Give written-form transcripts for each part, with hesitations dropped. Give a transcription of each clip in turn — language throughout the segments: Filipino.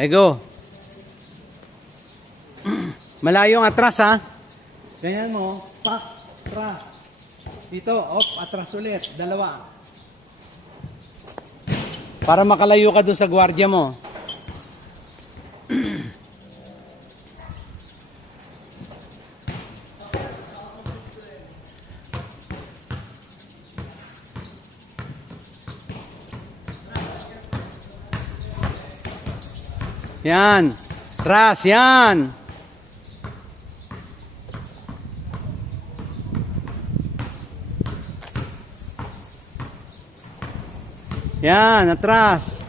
Ay, go. Malayo ang atras, ha? Ganyan mo. Pak. Atras. Dito. Op. Atras ulit. Dalawa. Para makalayo ka dun sa gwardiya mo. Yan. Atras. Yan. Yan, atras.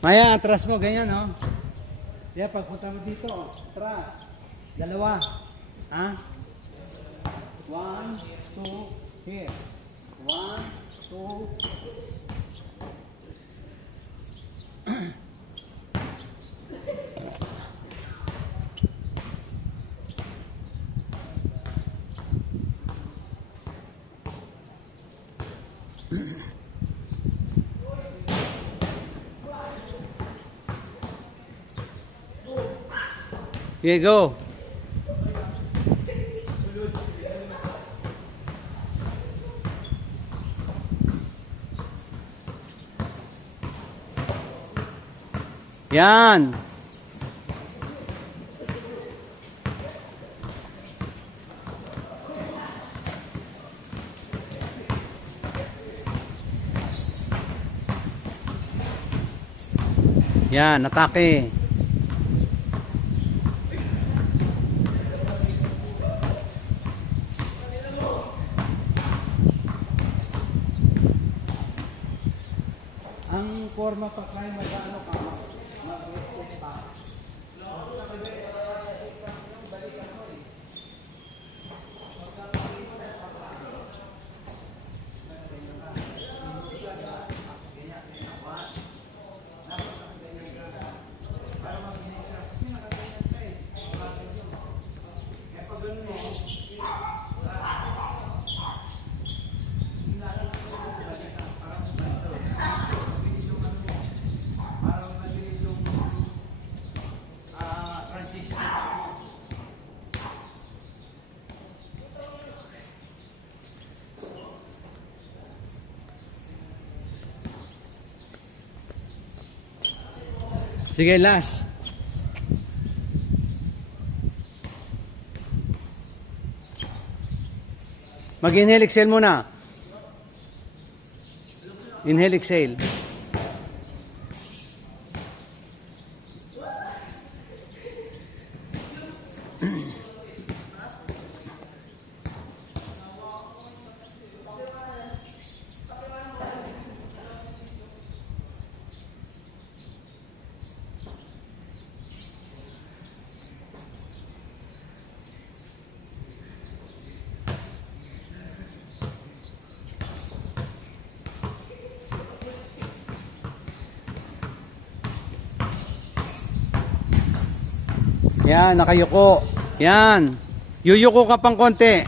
Maya, atras mo, ganyan, oh. Kaya pagpunta mo dito, atras. Dalawa. Ha? 1, 2, here. 1, 2. Here you go. Yan. Yan, atake. Ang forma pa kaya mag-ano ka, mag-reset pa. Sige, last. Mag-inhale, exhale muna. Inhale, exhale. Yan, nakayuko. Yan. Yuyuko ka pang konti.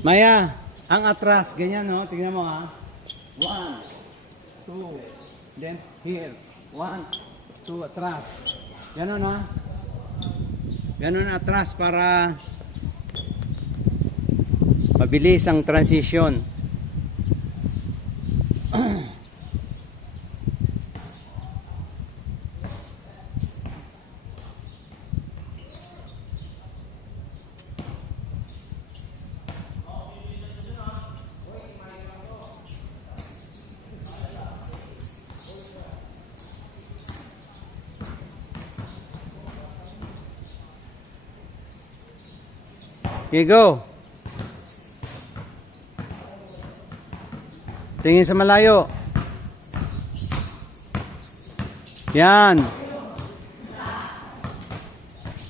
Maya, ang atras, ganyan, no? Tingnan mo, ha? 1, 2, then here. 1, 2, atras. Ganon, ha? Ganon atras para mabilis ang transition. Here you go. Tingin sa malayo. Yan.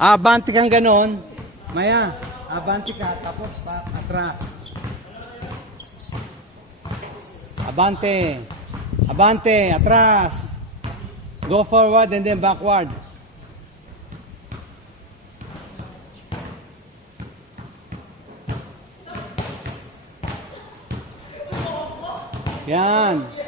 Abante kang ganon. Maya, abante ka, tapos pa, atras. Abante. Abante, atras. Go forward and then backward. Yan.